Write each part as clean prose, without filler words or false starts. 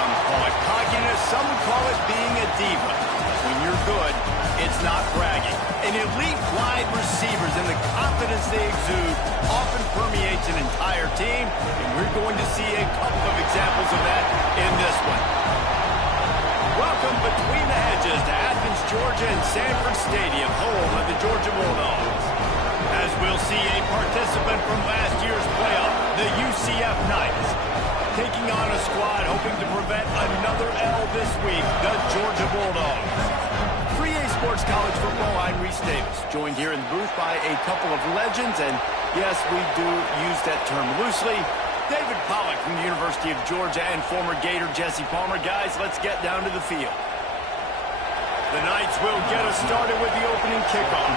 Some call it cockiness, some call it being a diva. When you're good, it's not bragging. And elite wide receivers and the confidence they exude often permeates an entire team, and we're going to see a couple of examples of that in this one. Welcome between the hedges to Athens, Georgia and Sanford Stadium, home of the Georgia Bulldogs. As we'll see a participant from last year's playoff, the UCF Knights, taking on a squad hoping to prevent another L this week, the Georgia Bulldogs. 3A Sports College Football, I'm Reese Davis, joined here in the booth by a couple of legends, and yes, we do use that term loosely. David Pollack from the University of Georgia and former Gator Jesse Palmer. Guys, let's get down to the field. The Knights will get us started with the opening kickoff.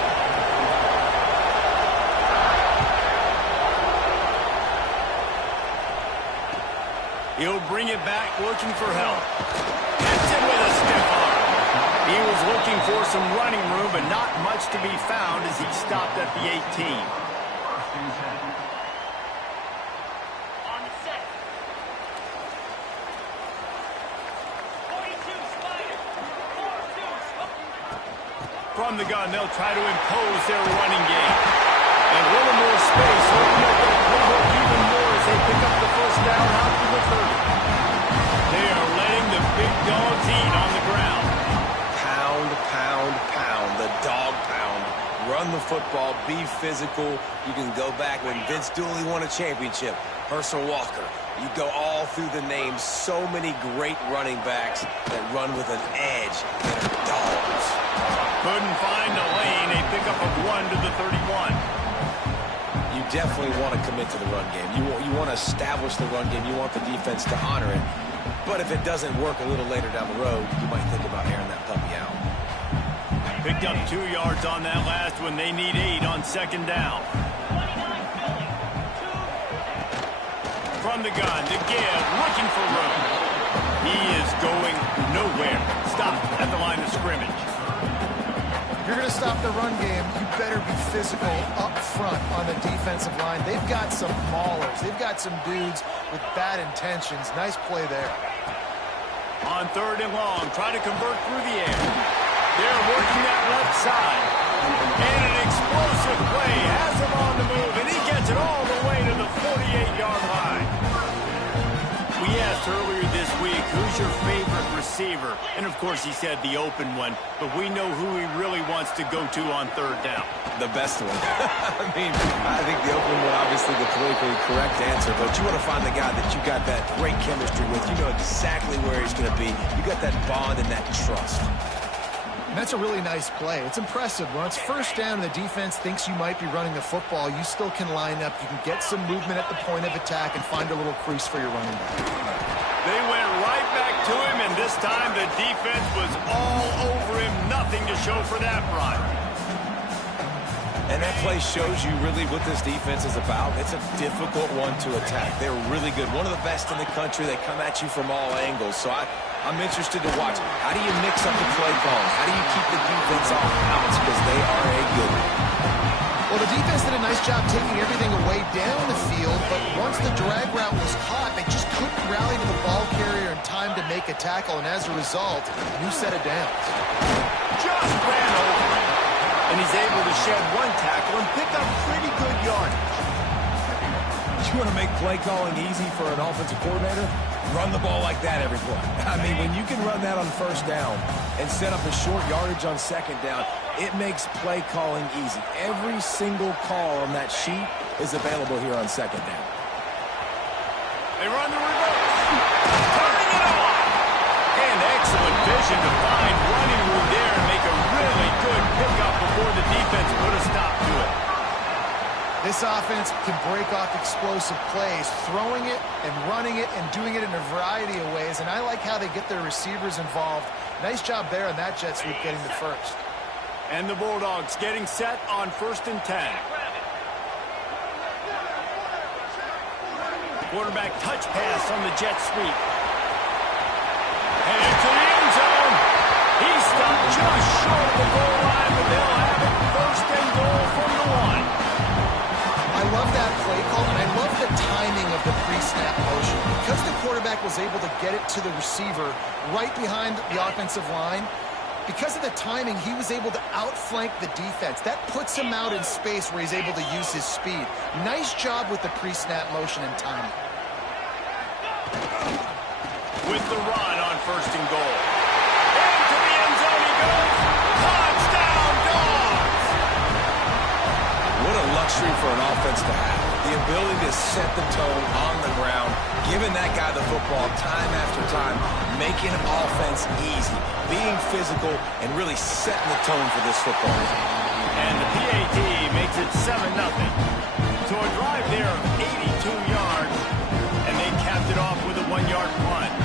He'll bring it back, looking for help. Hits it with a stiff arm. He was looking for some running room, but not much to be found as he stopped at the 18. From the gun, they'll try to impose their running game. And a little more space, open up that playbook even more as they pick up the first down out to the 30. They are letting the big dogs eat on the ground. Pound, pound, pound, the dog pound. Run the football, be physical. You can go back when Vince Dooley won a championship. Herschel Walker. You go all through the names. So many great running backs that run with an edge that are dogs. Couldn't find a lane. A pickup of 1 to the 31. You definitely want to commit to the run game. You want to establish the run game. You want the defense to honor it. But if it doesn't work a little later down the road, you might think about airing that puppy out. Picked up 2 yards on that last one. They need 8 on second down. From the gun, to give, looking for room. He is going nowhere. Stop at the line of scrimmage. If you're going to stop the run game, you better be physical up front on the defensive line. They've got some maulers. They've got some dudes with bad intentions. Nice play there. On 3rd and long, try to convert through the air. They're working that left side. And an explosive play has him on the move, and he gets it all the way to the 48-yard line. We asked earlier this week, who's your favorite receiver? And, of course, he said the open one, but we know who he really wants to go to on 3rd down. The best one. I mean, I think the open one, obviously the politically correct answer, but you want to find the guy that you got that great chemistry with. You know exactly where he's going to be. You got that bond and that trust. And that's a really nice play. It's impressive. When it's 1st down and the defense thinks you might be running the football, you still can line up. You can get some movement at the point of attack and find a little crease for your running back. They went right back to him, and this time the defense was all over him. Nothing to show for that run. And that play shows you really what this defense is about. It's a difficult one to attack. They're really good. One of the best in the country. They come at you from all angles. So I'm interested to watch. How do you mix up the play calls? How do you keep the defense off balance? Because they are a good one. Well, the defense did a nice job taking everything away down the field, but once the drag route was caught, they just couldn't rally to the ball carrier in time to make a tackle, and as a result, new set of downs. Just ran over him. And he's able to shed 1 tackle and pick up pretty good yardage. You want to make play calling easy for an offensive coordinator? Run the ball like that every play. I mean, when you can run that on 1st down and set up a short yardage on 2nd down, it makes play calling easy. Every single call on that sheet is available here on 2nd down. They run the reverse. Turning it on. And excellent vision to find running room there and make a really good pickup before the defense put a stop to it. This offense can break off explosive plays, throwing it and running it and doing it in a variety of ways, and I like how they get their receivers involved. Nice job there on that jet sweep getting the first. And the Bulldogs getting set on 1st and 10. Quarterback touch pass on the jet sweep. And into the end zone. He stopped just short of the goal line, but they'll have it 1st and goal from the 1. I love that play call, and I love the timing of the pre-snap motion. Because the quarterback quarterback was able to get it to the receiver right behind the offensive line. Because of the timing, he was able to outflank the defense. That puts him out in space where he's able to use his speed. Nice job with the pre-snap motion and timing. With the run on 1st and goal. Into the end zone he goes. Touchdown, Dogs! What a luxury for an offense to have. The ability to set the tone on the ground, giving that guy the football time after time, making offense easy, being physical, and really setting the tone for this football game. And the PAT makes it 7-0. So a drive there of 82 yards, and they capped it off with a 1-yard punt.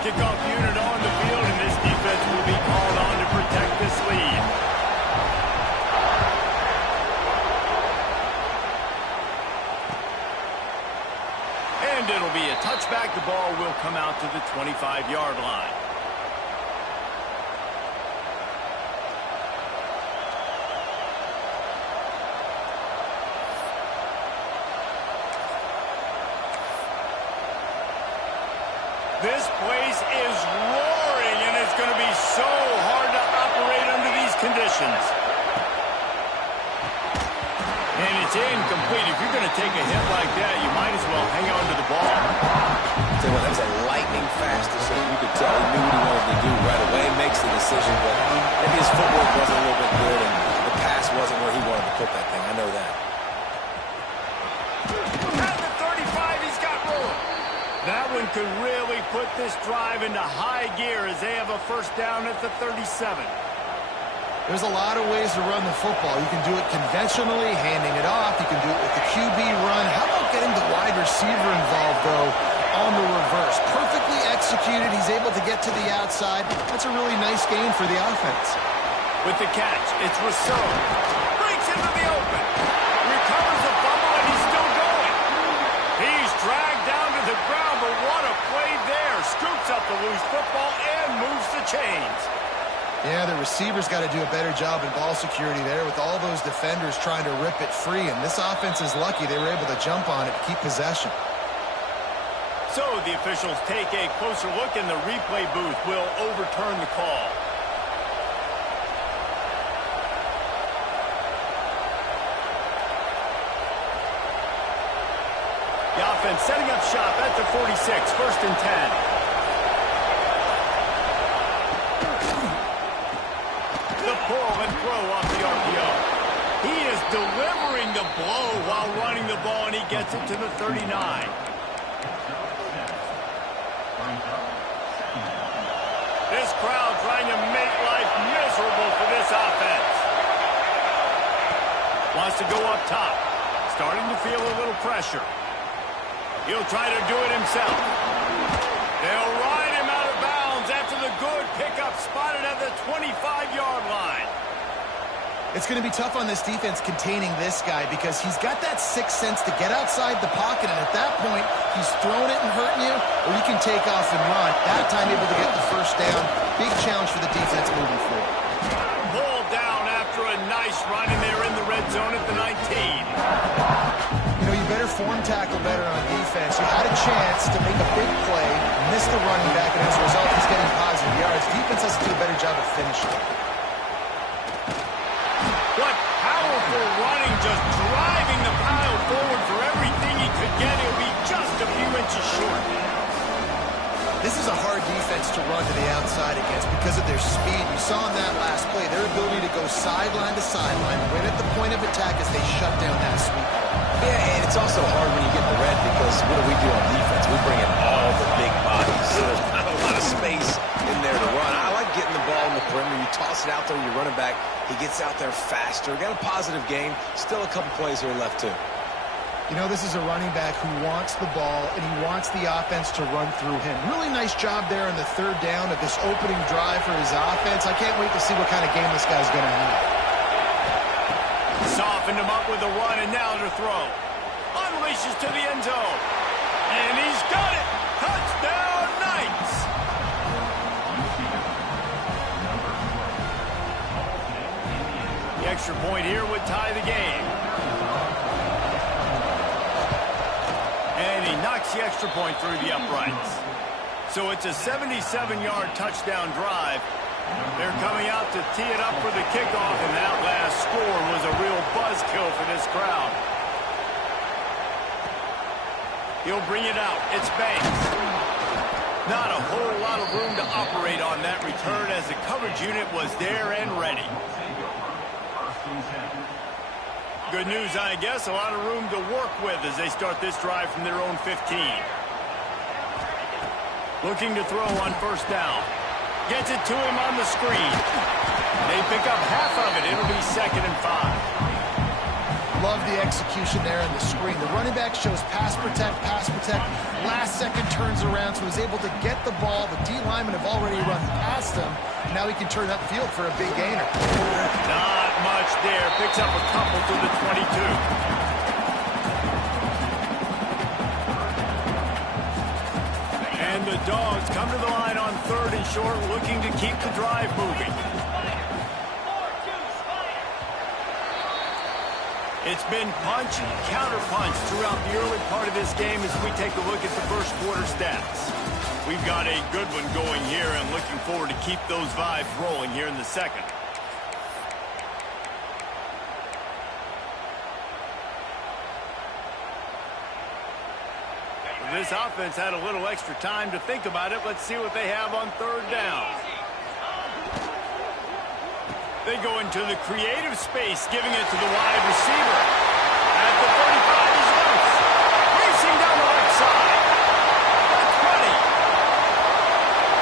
Kickoff unit on the field, and this defense will be called on to protect this lead. And it'll be a touchback. The ball will come out to the 25-yard line. This place is roaring, and it's going to be so hard to operate under these conditions. And it's incomplete. If you're going to take a hit like that, you might as well hang on to the ball. So that was a lightning fast decision. You could tell he knew what he wanted to do right away, makes the decision, but maybe his footwork wasn't a little bit good, and the pass wasn't where he wanted to put that thing. I know that. At the 35, he's got room. That one could really put this drive into high gear as they have a 1st down at the 37. There's a lot of ways to run the football. You can do it conventionally, handing it off. You can do it with the QB run. How about getting the wide receiver involved, though, on the reverse? Perfectly executed. He's able to get to the outside. That's a really nice gain for the offense. With the catch, it's Rousseau. Breaks into the open. Recovers the fumble, and he's still going. He's dragged down to the ground, but what a play there. Scoops up the loose football and moves the chains. Yeah, the receivers got to do a better job in ball security there with all those defenders trying to rip it free, and this offense is lucky they were able to jump on it to keep possession. So the officials take a closer look, and the replay booth will overturn the call. The offense setting up shop at the 46, 1st and 10. Pull and throw off the RPO. He is delivering the blow while running the ball, and he gets it to the 39. This crowd trying to make life miserable for this offense. Wants to go up top. Starting to feel a little pressure. He'll try to do it himself. They'll ride him out of bounds after the good pickup spotted at the 25-yard line. It's going to be tough on this defense containing this guy because he's got that sixth sense to get outside the pocket, and at that point, he's throwing it and hurting you, or you can take off and run. That time, able to get the 1st down. Big challenge for the defense moving forward. Pulled down after a nice run, and they're in the red zone at the 19. You know, you better form tackle better on defense. You had a chance to make a big play, missed the running back, and as a result, he's getting positive yards. Defense has to do a better job of finishing. What powerful running, just driving the pile forward for everything he could get. He'll be just a few inches short. This is a hard defense to run to the outside against because of their speed. You saw in that last play, their ability to go sideline to sideline, right at the point of attack as they shut down that sweep. Yeah, and it's also hard when you get the red because what do on defense? We bring in all the big bodies, so there's not a lot of space in there to run. I like getting the ball in the perimeter. You toss it out there, you run it back. He gets out there faster. Got a positive game. Still a couple plays here left, too. You know, this is a running back who wants the ball, and he wants the offense to run through him. Really nice job there on the 3rd down of this opening drive for his offense. I can't wait to see what kind of game this guy's going to have. Softened him up with a run, and now to throw. Unleashes to the end zone. And he's got it. Touchdown, Knights. The extra point here would tie the game. And he knocks the extra point through the uprights. So it's a 77-yard touchdown drive. They're coming out to tee it up for the kickoff, and that last score was a real buzzkill for this crowd. He'll bring it out. It's Banks. Not a whole lot of room to operate on that return as the coverage unit was there and ready. Good news, I guess. A lot of room to work with as they start this drive from their own 15. Looking to throw on first down. Gets it to him on the screen. They pick up half of it. It'll be 2nd and 5. Love the execution there in the screen. The running back shows pass protect. Last second turns around, so he's able to get the ball. The D linemen have already run past him. Now he can turn upfield for a big gainer. Not much there. Picks up a couple to the 22. And the Dogs come to the line on 3rd and short, looking to keep the drive moving. It's been punch, counter-punch throughout the early part of this game as we take a look at the first quarter stats. We've got a good one going here and looking forward to keep those vibes rolling here in the second. This offense had a little extra time to think about it. Let's see what they have on 3rd down. They go into the creative space, giving it to the wide receiver. At the 35, he's loose. Racing down the left side. That's running.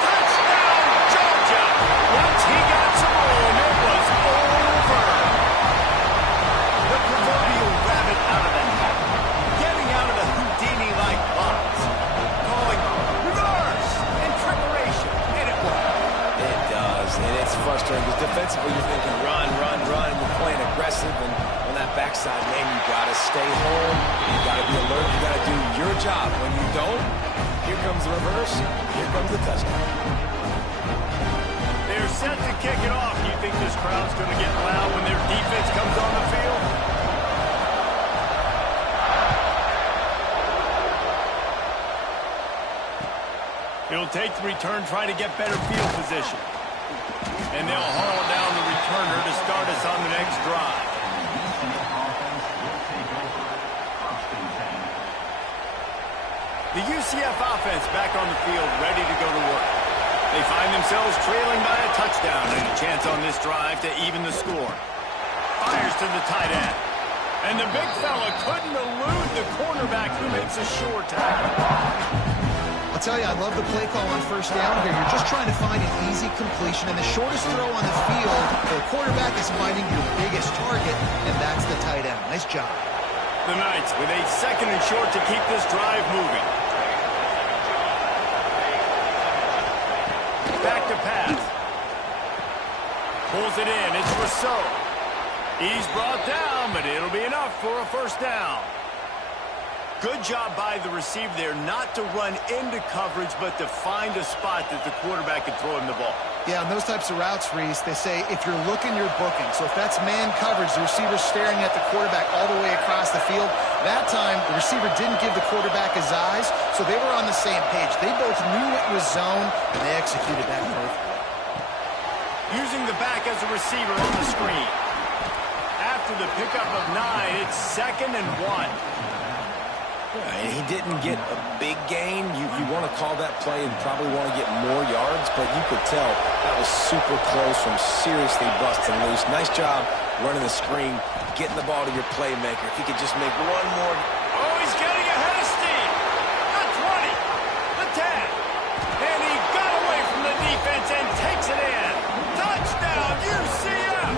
Touchdown, Georgia. Once he got some room, it was over. The proverbial rabbit out of the hat. Getting out of the Houdini-like box. Calling reverse and preparation. And it worked. It does, and it's frustrating because defensively you're thinking run, and you're playing aggressive, and on that backside, man, you got to stay home, you got to be alert, you got to do your job. When you don't, here comes the reverse, here comes the touchdown. They're set to kick it off. You think this crowd's going to get loud when their defense comes on the field? He'll take the return, try to get better field position. And they'll haul down the returner to start us on the next drive. The UCF offense back on the field, ready to go to work. They find themselves trailing by a touchdown and a chance on this drive to even the score. Fires to the tight end. And the big fella couldn't elude the cornerback who makes a sure tackle. I'll tell you, I love the play call on first down here. You're just trying to find an easy completion, and the shortest throw on the field for the quarterback is finding your biggest target, and that's the tight end. Nice job. The Knights with a 2nd and short to keep this drive moving. Back to pass. Pulls it in. It's Rousseau. He's brought down, but it'll be enough for a first down. Good job by the receiver there not to run into coverage, but to find a spot that the quarterback can throw him the ball. Yeah, on those types of routes, Reese, they say if you're looking, you're booking. So if that's man coverage, the receiver's staring at the quarterback all the way across the field. That time, the receiver didn't give the quarterback his eyes, so they were on the same page. They both knew it was zone, and they executed that perfectly. Using the back as a receiver on the screen. After the pickup of 9, it's 2nd and 1. He didn't get a big gain. You want to call that play and probably want to get more yards, but you could tell that was super close from seriously busting loose. Nice job running the screen, getting the ball to your playmaker. If he could just make one more. Oh, he's getting ahead of steam. The 20, the 10, and he got away from the defense and takes it in. Touchdown, UCF!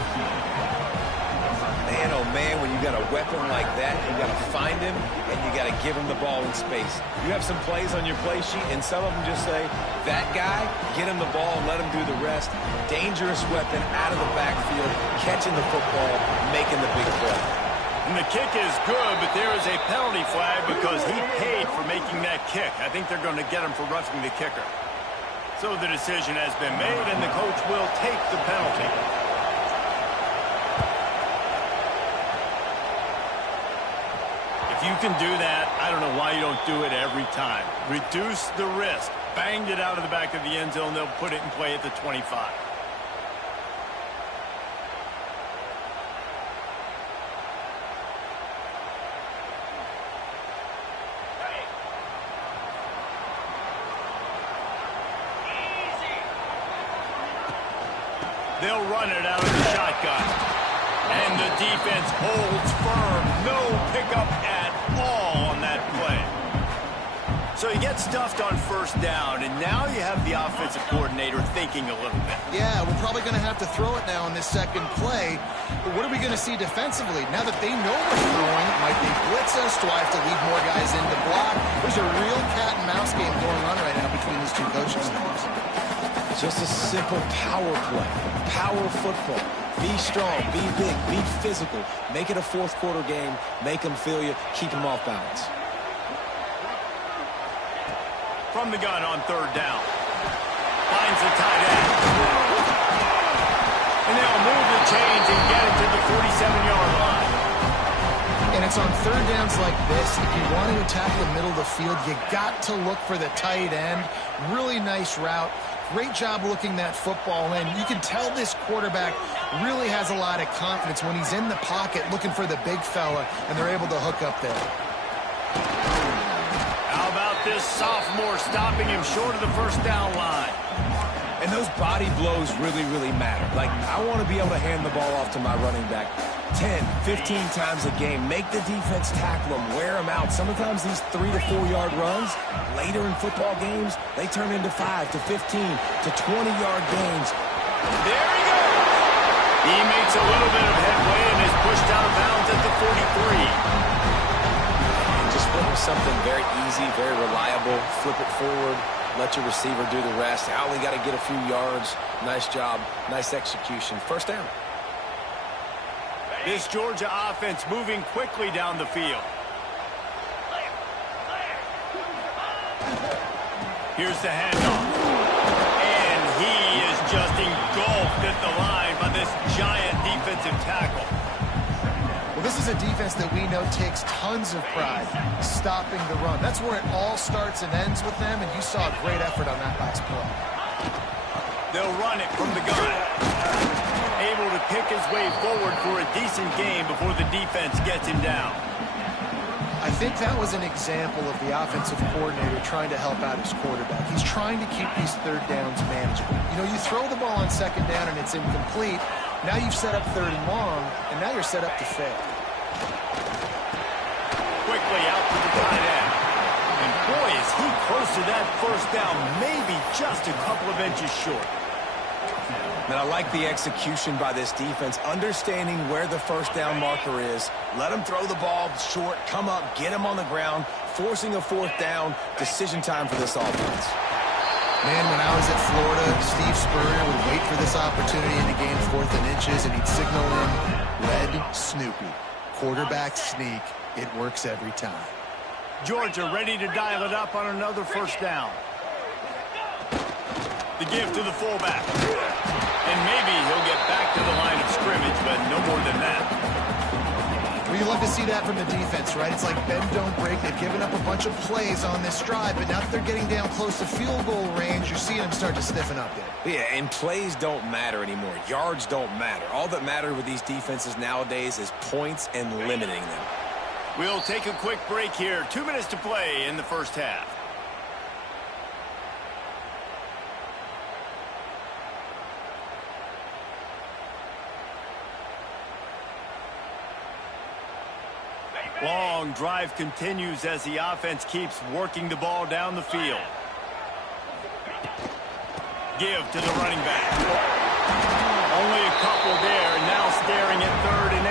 Man, oh man, when you got a weapon like that, you got to find him and you got to give him the ball in space. You have some plays on your play sheet, and some of them just say, that guy, get him the ball and let him do the rest. Dangerous weapon out of the backfield, catching the football, making the big play. And the kick is good, but there is a penalty flag because he paid for making that kick. I think they're going to get him for roughing the kicker. So the decision has been made, and the coach will take the penalty. If you can do that, I don't know why you don't do it every time. Reduce the risk. Banged it out of the back of the end zone. They'll put it in play at the 25. They'll run it out of the shotgun. And the defense holds firm. No pickup at all on that play. So you get stuffed on first down, and now you have the offensive coordinator thinking a little bit. Yeah, we're probably going to have to throw it now on this second play. But what are we going to see defensively? Now that they know we're throwing, might they blitz us? Do I have to leave more guys in to block? There's a real cat and mouse game going on right now between these two coaching staffs. Just a simple power play. Power football. Be strong, be big, be physical. Make it a fourth quarter game. Make them feel you. Keep them off balance. From the gun on third down. Finds the tight end. And they'll move the chains and get it to the 47-yard line. And it's on third downs like this. If you want to attack the middle of the field, you got to look for the tight end. Really nice route. Great job looking that football in. You can tell this quarterback really has a lot of confidence when he's in the pocket looking for the big fella, and they're able to hook up there. How about this sophomore stopping him short of the first down line? And those body blows really, really matter. Like, I want to be able to hand the ball off to my running back 10, 15 times a game. Make the defense tackle them, wear them out. Sometimes these 3 to 4 yard runs, later in football games, they turn into 5 to 15 to 20-yard gains. There he goes. He makes a little bit of headway and is pushed out of bounds at the 43. Just went with something very easy, very reliable. Flip it forward. Let your receiver do the rest. I only got to get a few yards. Nice job. Nice execution. First down. This Georgia offense moving quickly down the field. Here's the handoff. And he is just engulfed at the line by this giant defensive tackle. Well, this is a defense that we know takes tons of pride stopping the run. That's where it all starts and ends with them, and you saw a great effort on that last play. They'll run it from the gun. Able to pick his way forward for a decent game before the defense gets him down. I think that was an example of the offensive coordinator trying to help out his quarterback. He's trying to keep these third downs manageable. You know, you throw the ball on second down and it's incomplete. Now you've set up third and long, and now you're set up to fail. Quickly out to the tight end. And boy, is he close to that first down, maybe just a couple of inches short. And I like the execution by this defense, understanding where the first down marker is. Let them throw the ball short, come up, get them on the ground, forcing a fourth down. Decision time for this offense. Man, when I was at Florida, Steve Spurrier would wait for this opportunity in the game, 4th and inches, and he'd signal in red Snoopy. Quarterback sneak. It works every time. Georgia ready to dial it up on another first down. The give to the fullback. And maybe he'll get back to the line of scrimmage, but no more than that. Well, you love to see that from the defense, right? It's like bend, don't break. They've given up a bunch of plays on this drive, but now that they're getting down close to field goal range, you're seeing them start to stiffen up there. Yeah, and plays don't matter anymore. Yards don't matter. All that matters with these defenses nowadays is points and limiting them. We'll take a quick break here. 2 minutes to play in the first half. Long drive continues as the offense keeps working the ball down the field. Give to the running back. Only a couple there, and now staring at 3rd and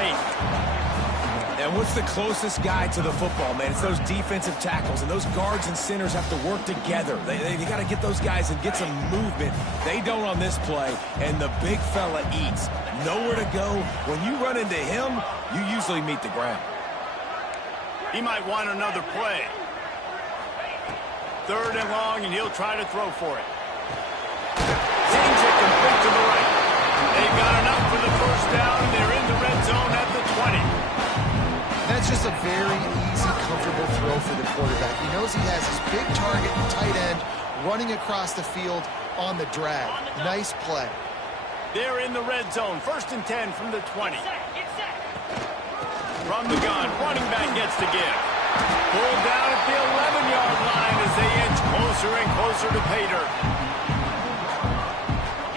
8. And what's the closest guy to the football, man? It's those defensive tackles, and those guards and centers have to work together. They got to get those guys and get some movement. They don't on this play, and the big fella eats. Nowhere to go. When you run into him, you usually meet the ground. He might want another play. 3rd and long, and he'll try to throw for it. Seems it complete to the right. They've got enough for the first down, and they're in the red zone at the 20. That's just a very easy, comfortable throw for the quarterback. He knows he has his big target and tight end running across the field on the drag. Nice play. They're in the red zone. 1st and 10 from the 20. From the gun, running back gets to give. Pulled down at the 11-yard line as they inch closer and closer to pay dirt.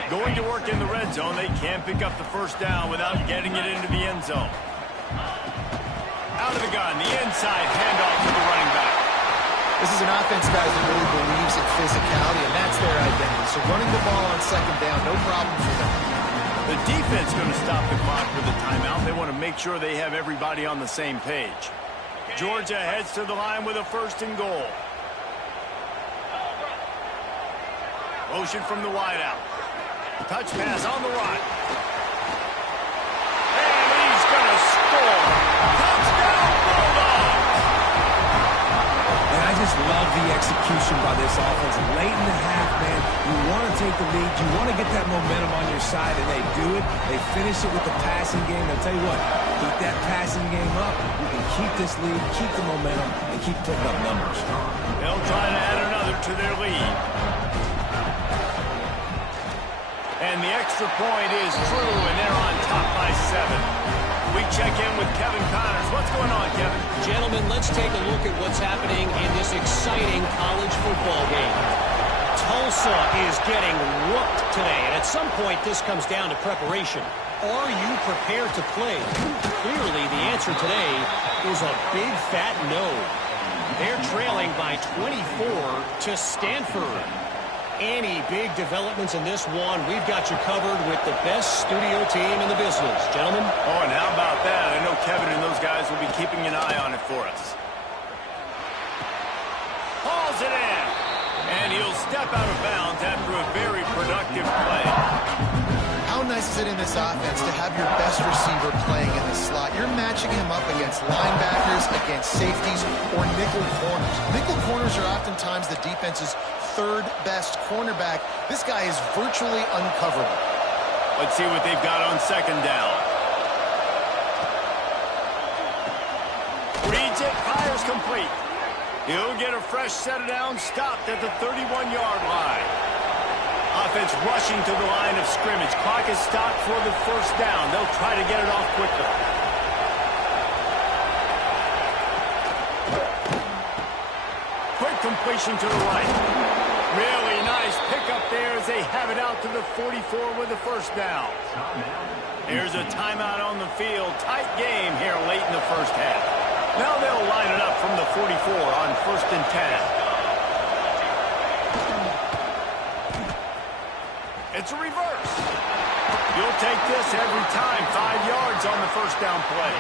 Going to work in the red zone. They can't pick up the first down without getting it into the end zone. Out of the gun, the inside handoff to the running back. This is an offense, guys, that really believes in physicality, and that's their identity. So running the ball on 2nd down, no problem for them. The defense going to stop the clock with a timeout. They want to make sure they have everybody on the same page. Georgia heads to the line with a 1st and goal. Motion from the wideout. Touch pass on the run. And he's going to score. Touchdown, Bulldogs! And I just love the execution by this offense. Late in the half, man, you want to take the lead. You want to get that momentum on your side, and they do it. They finish it with the passing game. I'll tell you what, keep that passing game up. You can keep this lead, keep the momentum, and keep putting up numbers. They'll try to add another to their lead. And the extra point is true, and they're on top by 7. We check in with Kevin Connors. What's going on, Kevin? Gentlemen, let's take a look at what's happening in this exciting college football game. Tulsa is getting whooped today, and at some point this comes down to preparation. Are you prepared to play? Clearly, the answer today was a big fat no. They're trailing by 24 to Stanford. Any big developments in this one, we've got you covered with the best studio team in the business. Gentlemen? Oh, and how about that? I know Kevin and those guys will be keeping an eye on it for us. Hauls it in. And he'll step out of bounds after a very productive play. How nice is it in this offense to have your best receiver playing in the slot? You're matching him up against linebackers, against safeties, or nickel corners. Nickel corners are oftentimes the defense's 3rd best cornerback. This guy is virtually uncoverable. Let's see what they've got on 2nd down. Reads it, fires complete. He'll get a fresh set of downs, stopped at the 31-yard line. Offense rushing to the line of scrimmage. Clock is stopped for the 1st down. They'll try to get it off quickly. Quick completion to the right. Really nice pickup there as they have it out to the 44 with the 1st down. Here's a timeout on the field. Tight game here late in the 1st half. Now they'll line it up from the 44 on 1st and 10. It's a reverse. You'll take this every time. 5 yards on the 1st down play.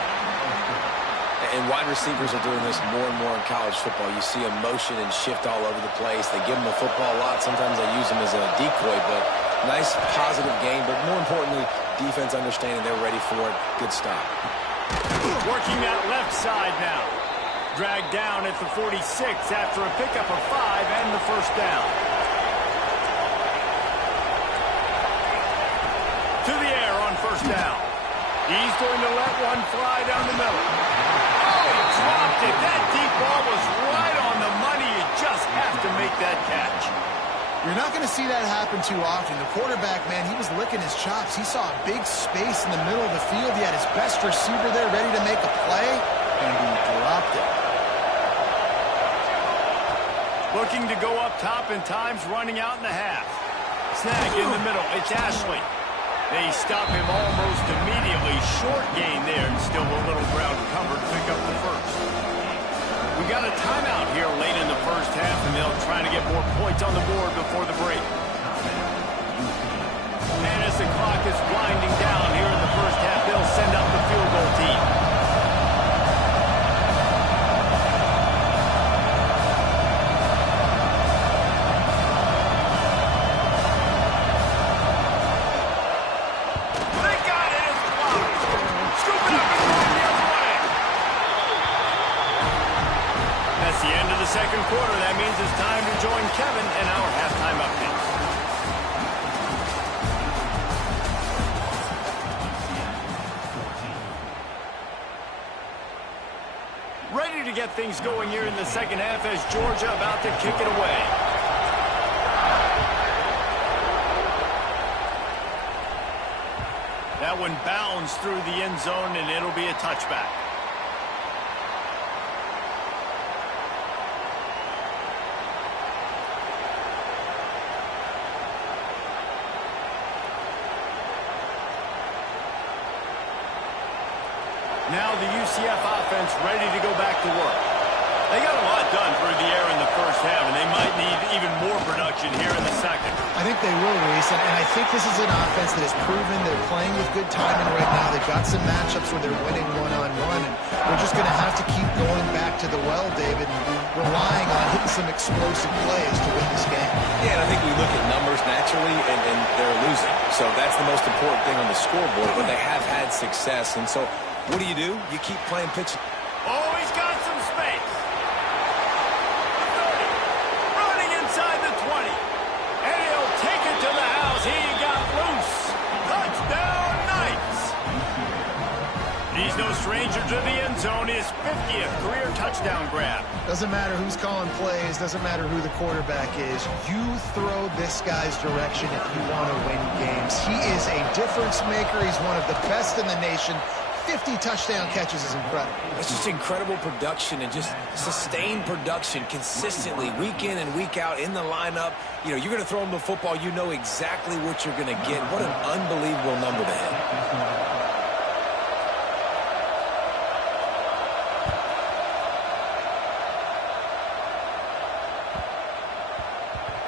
And wide receivers are doing this more and more in college football. You see them motion and shift all over the place. They give them the football a lot. Sometimes they use them as a decoy, but nice, positive game. But more importantly, defense understanding they're ready for it. Good stop. Working that left side now. Dragged down at the 46 after a pickup of 5 and the 1st down. To the air on 1st down. He's going to let one fly down the middle. Dropped it. That deep ball was right on the money. You just have to make that catch. You're not going to see that happen too often. The quarterback, man, he was licking his chops. He saw a big space in the middle of the field. He had his best receiver there ready to make a play, and he dropped it. Looking to go up top, and time's running out in the half. Snag in the middle. It's Ashley. They stop him almost immediately. Short gain there, and still a little ground covered to pick up the 1st. We got a timeout here late in the 1st half, and they'll try to get more points on the board before the break. And as the clock is winding down here in the 1st half, they'll send out the field goal team. Second quarter, that means it's time to join Kevin in our halftime updates. things going here in the second half as Georgia about to kick it away. That one bounds through the end zone, and it'll be a touchback. Now the UCF offense ready to go back to work. They got a lot done through the air in the first half, and they might need even more production here in the second. I think they will, Reese, and I think this is an offense that has proven they're playing with good timing right now. They've got some matchups where they're winning one-on-one, and we're just going to have to keep going back to the well, David, and relying on hitting some explosive plays to win this game. Yeah, and I think we look at numbers naturally, and they're losing. So that's the most important thing on the scoreboard, but they have had success. And so what do? You keep playing pitch. Oh, he's got some space. The 30. Running inside the 20. And he'll take it to the house. He got loose. Touchdown, Knights. He's no stranger to the end zone. His 50th career touchdown grab. Doesn't matter who's calling plays. Doesn't matter who the quarterback is. You throw this guy's direction if you want to win games. He is a difference maker. He's one of the best in the nation. 50 touchdown catches is incredible. It's just incredible production and just sustained production consistently week in and week out in the lineup. You know, you're going to throw him the football. You know exactly what you're going to get. What an unbelievable number to hit.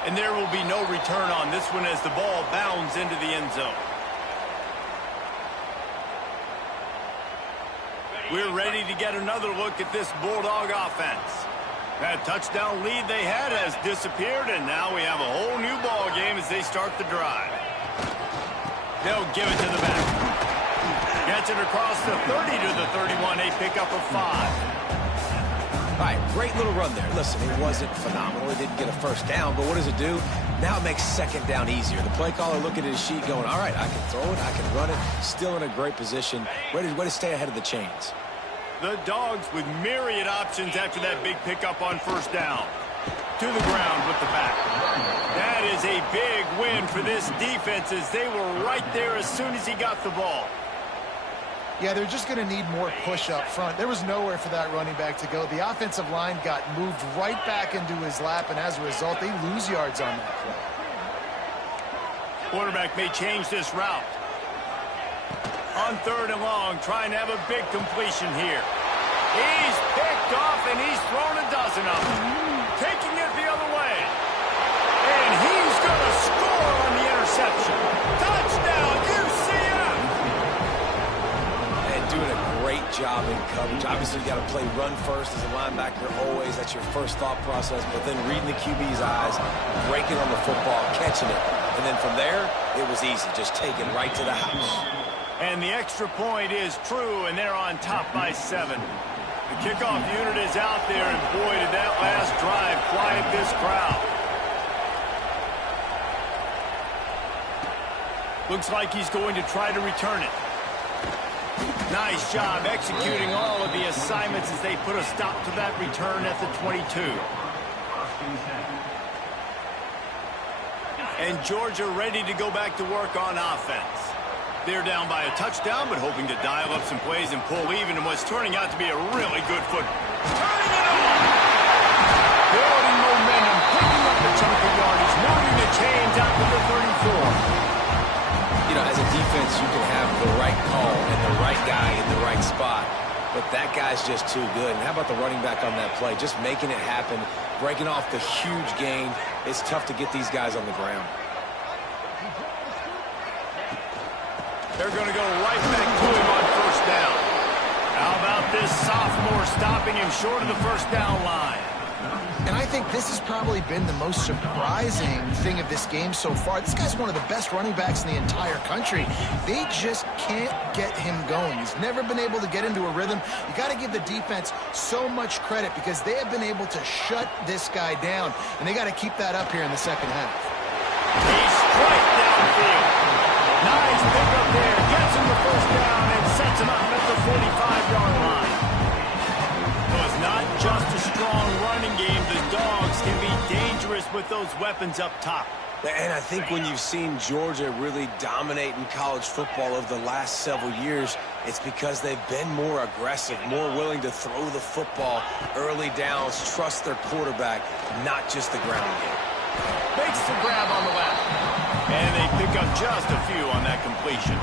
And there will be no return on this one as the ball bounds into the end zone. We're ready to get another look at this Bulldog offense. That touchdown lead they had has disappeared, and now we have a whole new ball game as they start the drive. They'll give it to the back. Gets it across the 30 to the 31, a pickup of 5. All right, great little run there. Listen, it wasn't phenomenal. It didn't get a first down, but what does it do? Now it makes second down easier. The play caller looking at his sheet going, all right, I can throw it, I can run it. Still in a great position. Way to stay ahead of the chains. The Dogs with myriad options after that big pickup on first down. To the ground with the back. That is a big win for this defense as they were right there as soon as he got the ball. Yeah, they're just going to need more push up front. There was nowhere for that running back to go. The offensive line got moved right back into his lap, and as a result, they lose yards on that play. Quarterback may change this route. On 3rd and long, trying to have a big completion here. He's picked off, and he's thrown a dozen of them. Taking it the other way. And he's going to score on the interception. Touchdown, UCF! And doing a great job in coverage. Obviously, you got to play run first as a linebacker always. That's your first thought process. But then reading the QB's eyes, breaking on the football, catching it. And then from there, it was easy. Just taking right to the house. And the extra point is true, and they're on top by 7. The kickoff unit is out there, and boy, did that last drive quiet this crowd. Looks like he's going to try to return it. Nice job executing all of the assignments as they put a stop to that return at the 22. And Georgia ready to go back to work on offense. They're down by a touchdown, but hoping to dial up some plays and pull even in what's turning out to be a really good foot. Turning it on! Building momentum, picking up a chunk of yardage, moving the chains out to the 34. You know, as a defense, you can have the right call and the right guy in the right spot, but that guy's just too good. And how about the running back on that play? Just making it happen, breaking off the huge gain. It's tough to get these guys on the ground. They're going to go right back to him on first down. How about this sophomore stopping him short of the first down line? And I think this has probably been the most surprising thing of this game so far. This guy's one of the best running backs in the entire country. They just can't get him going. He's never been able to get into a rhythm. You got to give the defense so much credit because they have been able to shut this guy down, and they got to keep that up here in the second half. He's straight downfield. Nice pickup there. Gets him the first down and sets him up at the 45-yard line. It was not just a strong running game, the Dogs can be dangerous with those weapons up top. And I think when you've seen Georgia really dominate in college football over the last several years, it's because they've been more aggressive, more willing to throw the football early downs, trust their quarterback, not just the ground game. Makes the grab on the left. And they pick up just a few on that completion.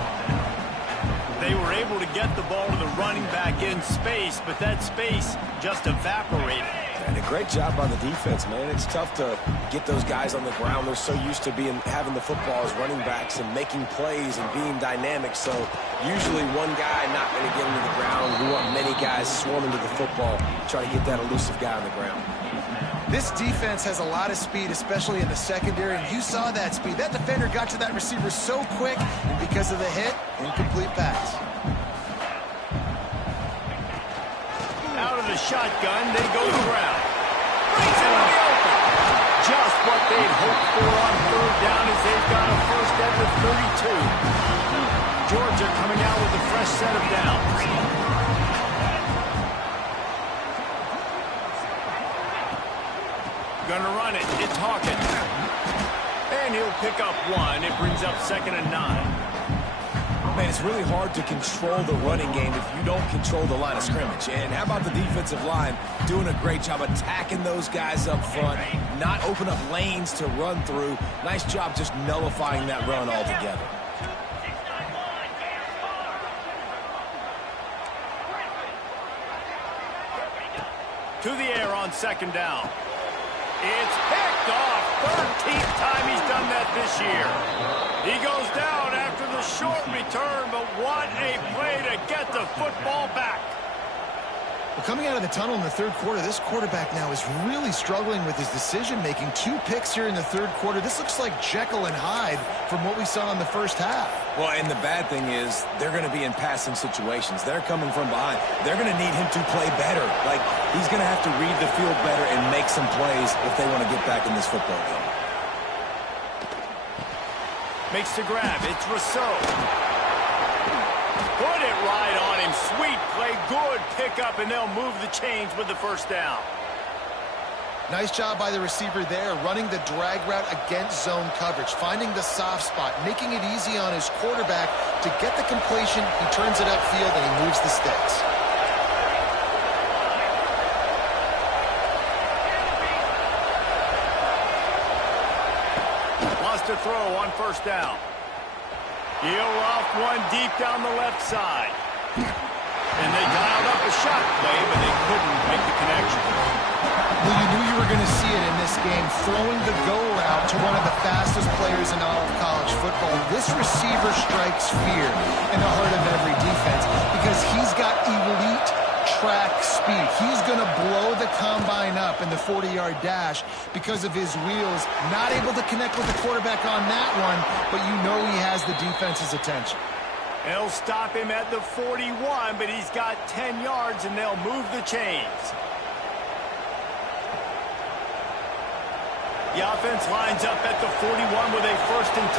They were able to get the ball to the running back in space, but that space just evaporated. And a great job by the defense, man. It's tough to get those guys on the ground. They're so used to having the football as running backs and making plays and being dynamic. So usually one guy not going to get into the ground. We want many guys swarming to the football, try to get that elusive guy on the ground. This defense has a lot of speed, especially in the secondary, and you saw that speed. That defender got to that receiver so quick, and because of the hit, incomplete pass. Out of the shotgun, they go to the ground. Brings it on the open. Just what they'd hoped for on third down as they've got a first at the 32. Georgia coming out with a fresh set of downs. Gonna run it. It's Hawkins. And he'll pick up one. It brings up 2nd and 9. Man, it's really hard to control the running game if you don't control the line of scrimmage. And how about the defensive line doing a great job attacking those guys up front, not open up lanes to run through. Nice job just nullifying that run altogether. To the air on 2nd down. It's picked off. 13th time he's done that this year. He goes down after the short return, but what a play to get the football back. Well, coming out of the tunnel in the third quarter, this quarterback now is really struggling with his decision-making. 2 picks here in the third quarter. This looks like Jekyll and Hyde from what we saw in the first half. Well, and the bad thing is they're going to be in passing situations. They're coming from behind. They're going to need him to play better. Like, he's going to have to read the field better and make some plays if they want to get back in this football game. Makes the grab. It's Rousseau. Put it right on him. Sweet play. Good pickup, and they'll move the chains with the first down. Nice job by the receiver there, running the drag route against zone coverage, finding the soft spot, making it easy on his quarterback to get the completion. He turns it upfield, and he moves the sticks. Wants to throw on first down. He'll off one deep down the left side. And they dialed up a shot play, but they couldn't make the connection. Well, you knew you were going to see it in this game, throwing the go route to one of the fastest players in all of college football. This receiver strikes fear in the heart of every defense because he's got elite track speed. He's going to blow the combine up in the 40-yard dash because of his wheels. Not able to connect with the quarterback on that one, but you know he has the defense's attention. They'll stop him at the 41, but he's got 10 yards, and they'll move the chains. The offense lines up at the 41 with a 1st and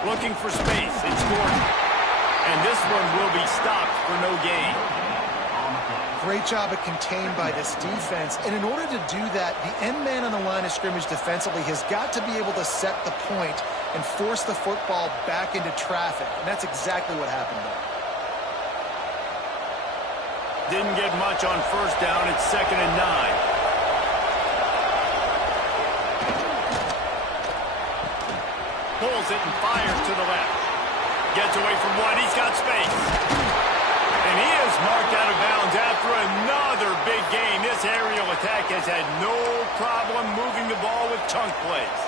10. Looking for space. It's Gordon. And this one will be stopped for no gain. Great job at contained by this defense. And in order to do that, the end man on the line of scrimmage defensively has got to be able to set the point and force the football back into traffic. And that's exactly what happened there. Didn't get much on first down. It's 2nd and 9. Pulls it and fires to the left. Gets away from one. He's got space. And he is marked out of bounds after another big gain. This aerial attack has had no problem moving the ball with chunk plays.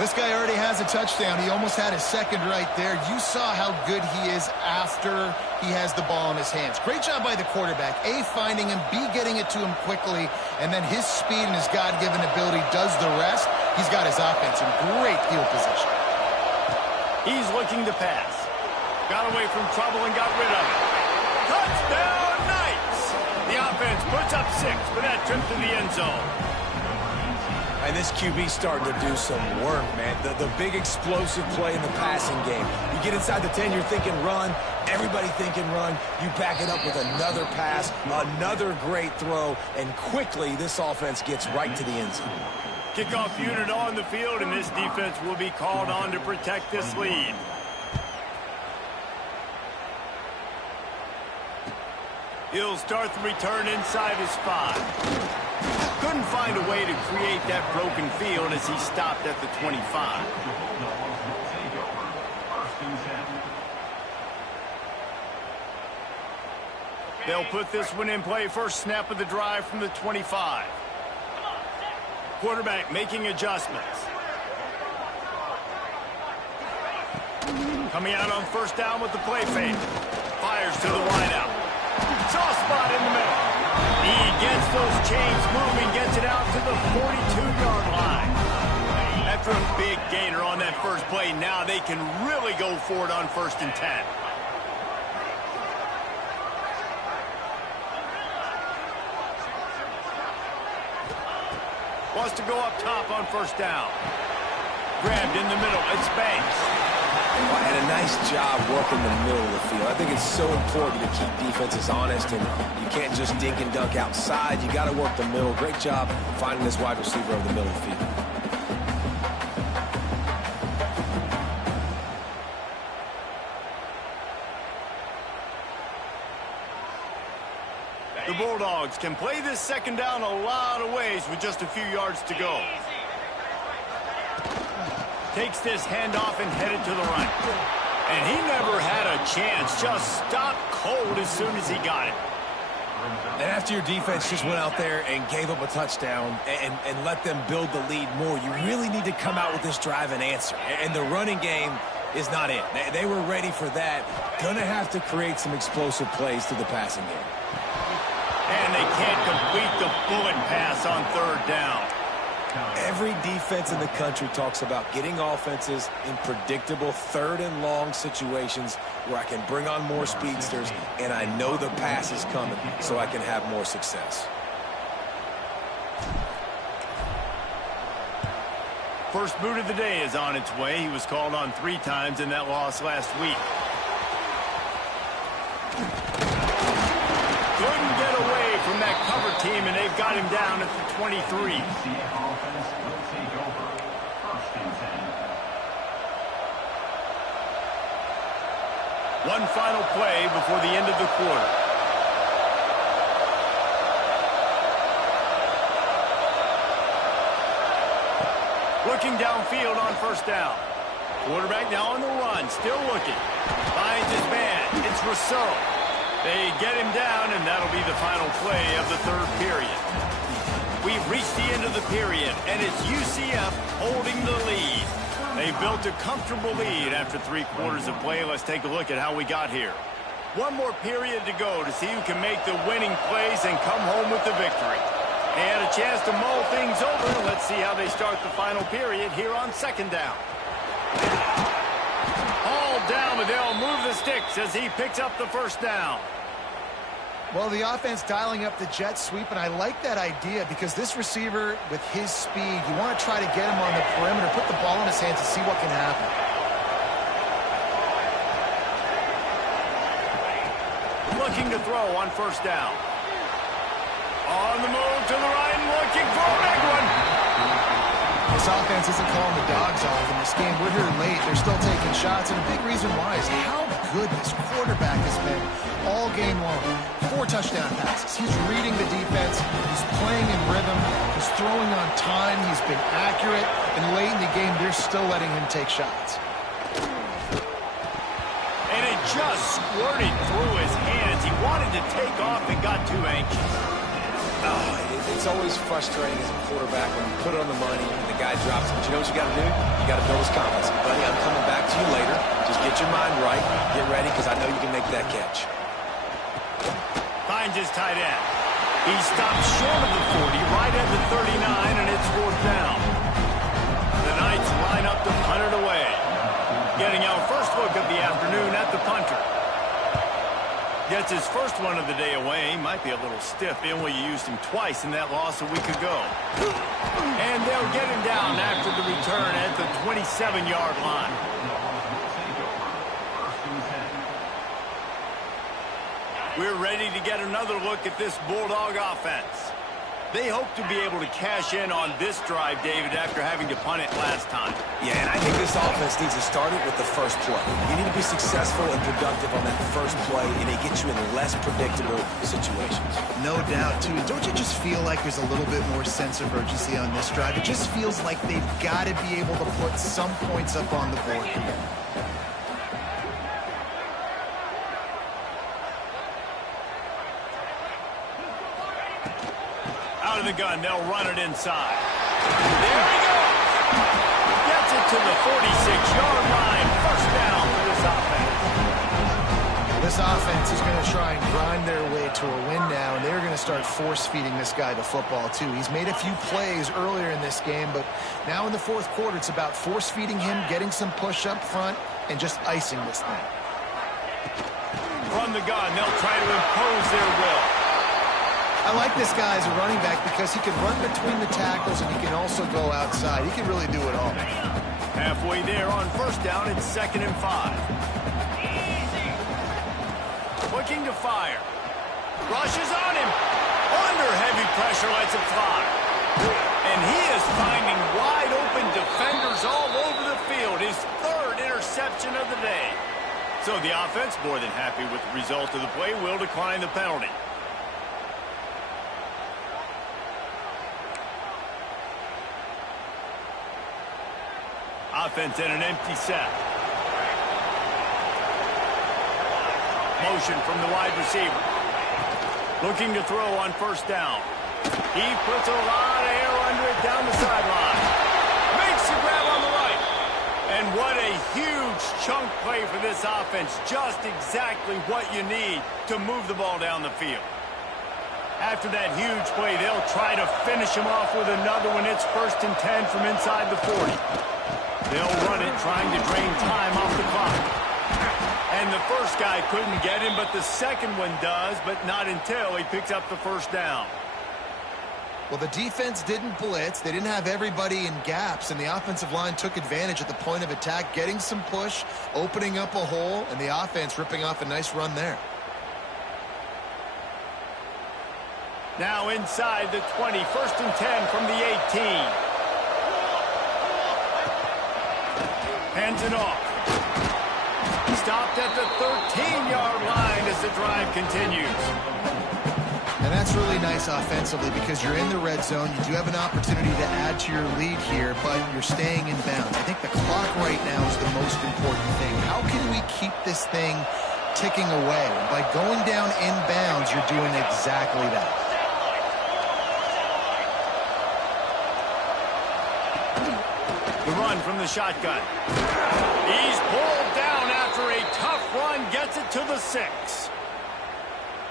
This guy already has a touchdown. He almost had his second right there. You saw how good he is after he has the ball in his hands. Great job by the quarterback. A, finding him. B, getting it to him quickly. And then his speed and his God-given ability does the rest. He's got his offense in great field position. He's looking to pass. Got away from trouble and got rid of it. Touchdown, Knights! The offense puts up 6 for that trip to the end zone. And this QB's starting to do some work, man. The big explosive play in the passing game. You get inside the 10, you're thinking run. Everybody thinking run. You back it up with another pass, another great throw, and quickly this offense gets right to the end zone. Kickoff unit on the field, and this defense will be called on to protect this lead. He'll start the return inside his 5. Couldn't find a way to create that broken field as he stopped at the 25. They'll put this one in play. First snap of the drive from the 25. Quarterback making adjustments. Coming out on first down with the play fake. Fires to the wideout. Soft spot in the middle. He gets those chains moving, gets it out to the 42-yard line. After a big gainer on that first play, now they can really go for it on 1st and 10. Wants to go up top on first down. Grabbed in the middle. It's Banks. And a nice job working the middle of the field. I think it's so important to keep defenses honest, and you can't just dink and dunk outside. You got to work the middle. Great job finding this wide receiver over the middle of the field. The Bulldogs can play this second down a lot of ways with just a few yards to go. Takes this handoff and headed to the right. And he never had a chance. Just stopped cold as soon as he got it. And after your defense just went out there and gave up a touchdown and let them build the lead more, you really need to come out with this drive and answer. And the running game is not it. They were ready for that. Gonna have to create some explosive plays through the passing game. And they can't complete the bullet pass on 3rd down. Every defense in the country talks about getting offenses in predictable 3rd and long situations where I can bring on more speedsters and I know the pass is coming so I can have more success. First boot of the day is on its way. He was called on 3 times in that loss last week. Couldn't get away from that cover team, and they've got him down at the 23. One final play before the end of the quarter. Looking downfield on first down. Quarterback now on the run, still looking. Finds his man. It's Rousseau. They get him down, and that'll be the final play of the 3rd period. We've reached the end of the period, and it's UCF holding the lead. They built a comfortable lead after 3 quarters of play. Let's take a look at how we got here. One more period to go to see who can make the winning plays and come home with the victory. And a chance to mull things over. Let's see how they start the final period here on 2nd down. All down, but they'll move the sticks as he picks up the first down. Well, the offense dialing up the jet sweep, and I like that idea because this receiver, with his speed, you want to try to get him on the perimeter, put the ball in his hands and see what can happen. Looking to throw on first down. On the move to the right and looking for a big one. This offense isn't calling the dogs off in this game. We're here late. They're still taking shots, and a big reason why is how good this quarterback has been all game long. 4 touchdown passes. He's reading the defense. He's playing in rhythm. He's throwing on time. He's been accurate. And late in the game, they're still letting him take shots. And it just squirted through his hands. He wanted to take off and got too anxious. It's always frustrating as a quarterback when you put it on the money and the guy drops it. But you know what you got to do? You got to build his confidence. Buddy, I'm coming back to you later. Just get your mind right. Get ready because I know you can make that catch. Finds his tight end. He stops short of the 40, right at the 39, and it's 4th down. The Knights line up to punt it away. Getting our first look of the afternoon at the punter. Gets his first one of the day away. Might be a little stiff in where you used him twice in that loss a week ago. And they'll get him down after the return at the 27-yard line. We're ready to get another look at this Bulldog offense. They hope to be able to cash in on this drive, David, after having to punt it last time. Yeah, and I think this offense needs to start it with the first play. You need to be successful and productive on that first play, and it gets you in less predictable situations. No doubt, too. Don't you just feel like there's a little bit more sense of urgency on this drive? It just feels like they've got to be able to put some points up on the board here. Out of the gun, they'll run it inside. There he goes. Gets it to the 46-yard line. First down for this offense. This offense is going to try and grind their way to a win now, and they're going to start force-feeding this guy the football, too. He's made a few plays earlier in this game, but now in the fourth quarter, it's about force-feeding him, getting some push up front, and just icing this thing. From the gun, they'll try to impose their will. I like this guy as a running back because he can run between the tackles and he can also go outside. He can really do it all. Halfway there on first down, it's 2nd and 5. Looking to fire. Rushes on him. Under heavy pressure, lets it fly. And he is finding wide open defenders all over the field. His 3rd interception of the day. So the offense, more than happy with the result of the play, will decline the penalty. Offense in an empty set. Motion from the wide receiver. Looking to throw on first down. He puts a lot of air under it down the sideline. Makes the grab on the right. And what a huge chunk play for this offense. Just exactly what you need to move the ball down the field. After that huge play, they'll try to finish him off with another one. It's 1st and 10 from inside the 40. They'll run it, trying to drain time off the clock. And the first guy couldn't get him, but the second one does, but not until he picks up the first down. Well, the defense didn't blitz. They didn't have everybody in gaps, and the offensive line took advantage at the point of attack, getting some push, opening up a hole, and the offense ripping off a nice run there. Now inside the 20, 1st and 10 from the 18. Hands it off. Stopped at the 13-yard line as the drive continues. And that's really nice offensively because you're in the red zone. You do have an opportunity to add to your lead here, but you're staying in bounds. I think the clock right now is the most important thing. How can we keep this thing ticking away? And by going down in bounds, you're doing exactly that. The run from the shotgun. He's pulled down after a tough run, gets it to the 6.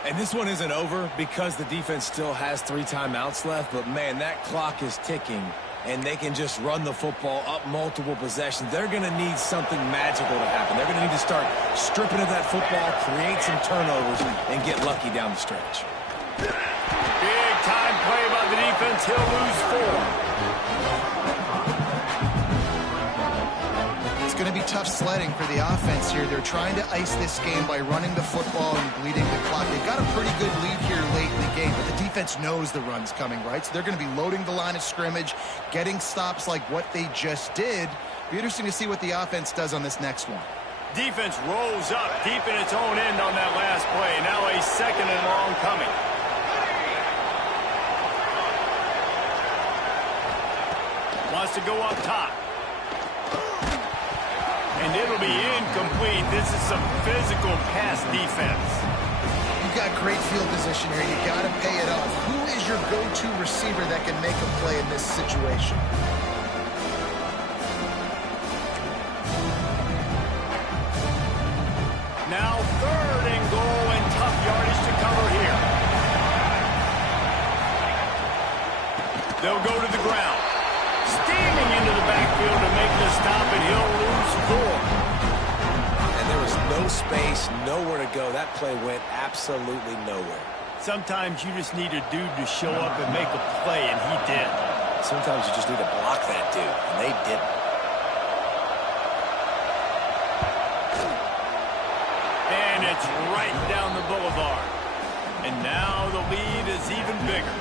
And this one isn't over because the defense still has 3 timeouts left, but man, that clock is ticking, and they can just run the football up multiple possessions. They're going to need something magical to happen. They're going to need to start stripping of that football, create some turnovers, and get lucky down the stretch. Big time play by the defense. He'll lose 4. It's going to be tough sledding for the offense here. They're trying to ice this game by running the football and bleeding the clock. They've got a pretty good lead here late in the game, but the defense knows the run's coming, right? So they're going to be loading the line of scrimmage, getting stops like what they just did. Be interesting to see what the offense does on this next one. Defense rolls up deep in its own end on that last play. Now a 2nd and long coming. Wants to go up top. And it'll be incomplete. This is some physical pass defense. You've got great field position here. You got to pay it off. Who is your go-to receiver that can make a play in this situation? Now 3rd and goal and tough yardage to cover here. They'll go to the ground. Steaming into the backfield to make the stop, and he'll lose 4. And there was no space, nowhere to go. That play went absolutely nowhere. Sometimes you just need a dude to show up and make a play, and he did. Sometimes you just need to block that dude, and they didn't. And it's right down the boulevard. And now the lead is even bigger.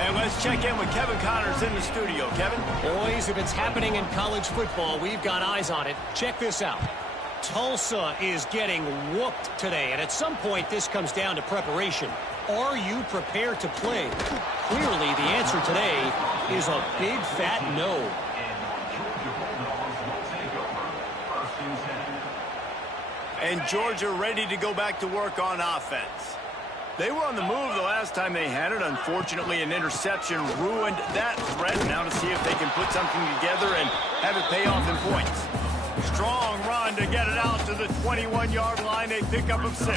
And let's check in with Kevin Connors in the studio. Kevin? Boys, if it's happening in college football, we've got eyes on it. Check this out. Tulsa is getting whooped today, and at some point this comes down to preparation. Are you prepared to play? Clearly, the answer today is a big fat no. And Georgia ready to go back to work on offense. They were on the move the last time they had it. Unfortunately, an interception ruined that threat. Now to see if they can put something together and have it pay off in points. Strong run to get it out to the 21-yard line. A pickup of 6.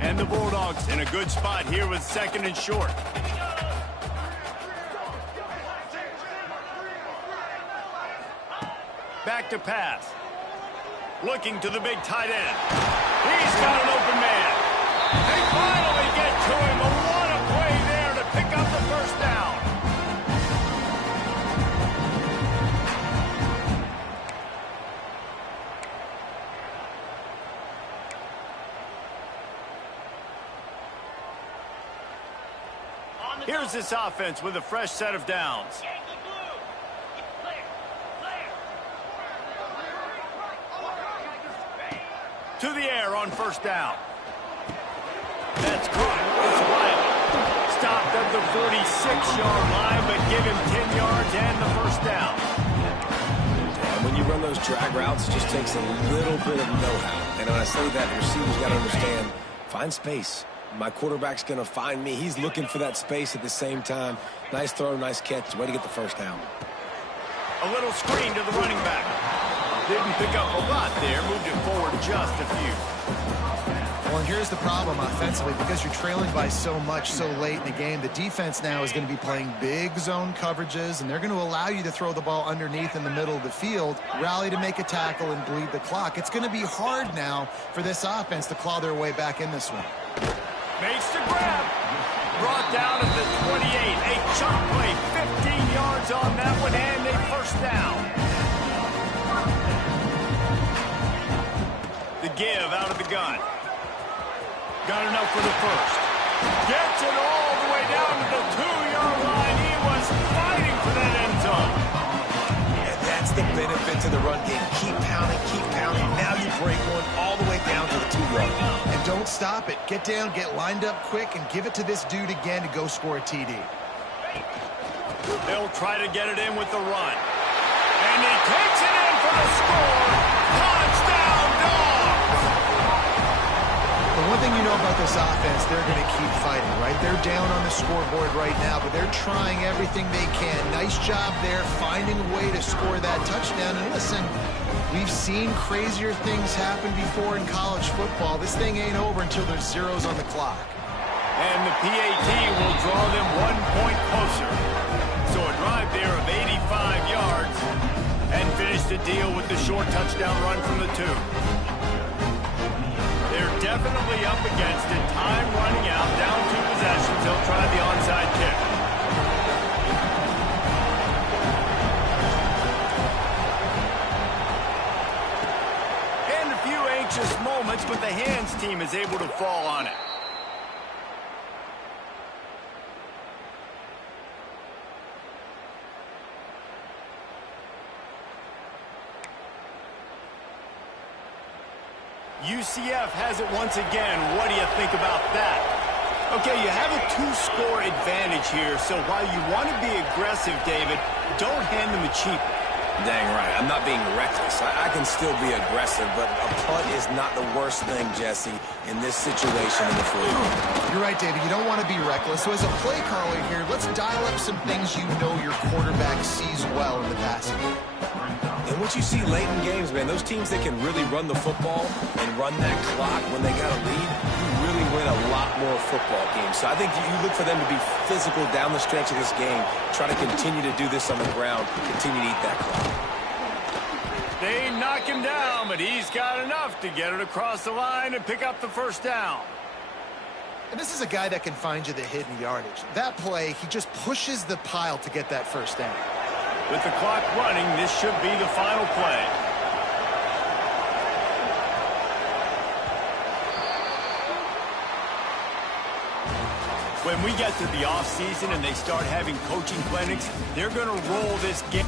And the Bulldogs in a good spot here with 2nd and short. Back to pass. Looking to the big tight end. He's got an open man. They finally get to him. What a play there to pick up the first down. Here's this offense with a fresh set of downs. To the air on first down. That's caught. It's Wiley. Stopped at the 46-yard line, but give him 10 yards and the first down. And when you run those drag routes, it just takes a little bit of know-how. And when I say that, the receivers got to understand, find space. My quarterback's going to find me. He's looking for that space at the same time. Nice throw, nice catch. Way to get the first down. A little screen to the running back. Didn't pick up a lot there. Moved it forward just a few. Well, and here's the problem offensively. Because you're trailing by so much so late in the game, the defense now is going to be playing big zone coverages, and they're going to allow you to throw the ball underneath in the middle of the field, rally to make a tackle, and bleed the clock. It's going to be hard now for this offense to claw their way back in this one. Makes the grab. Brought down at the 28. A chunk play. 15 yards on that one, and a first down. The give out of the gun. Got enough for the first. Gets it all the way down to the 2-yard line. He was fighting for that end zone. And that's the benefit to the run game. Keep pounding, keep pounding. Now you break one all the way down to the 2-yard line. And don't stop it. Get down, get lined up quick, and give it to this dude again to go score a TD. They'll try to get it in with the run. And he takes it in for the score. Touchdown, Dogs! The one thing you know about this offense, they're going to keep fighting, right? They're down on the scoreboard right now, but they're trying everything they can. Nice job there, finding a way to score that touchdown. And listen, we've seen crazier things happen before in college football. This thing ain't over until there's zeros on the clock. And the PAT will draw them 1 point closer. So a drive there of 85 yards and finish the deal with the short touchdown run from the 2. They're definitely up against it. Time running out, down 2 possessions. They'll try the onside kick. And a few anxious moments, but the hands team is able to fall on it. UCF has it once again. What do you think about that? Okay, you have a 2-score advantage here, so while you want to be aggressive, David, don't hand them a cheap. Dang right. I'm not being reckless. I can still be aggressive, but a punt is not the worst thing, Jesse, in this situation in the field. You're right, David. You don't want to be reckless. So as a play caller here, let's dial up some things you know your quarterback sees well in the passing game. And what you see late in games, man, those teams that can really run the football and run that clock when they got a lead, you really win a lot more football games. So I think you look for them to be physical down the stretch of this game, try to continue to do this on the ground, continue to eat that clock. They knock him down, but he's got enough to get it across the line and pick up the first down. And this is a guy that can find you the hidden yardage. That play, he just pushes the pile to get that first down. With the clock running, this should be the final play. When we get to the offseason and they start having coaching clinics, they're going to roll this game.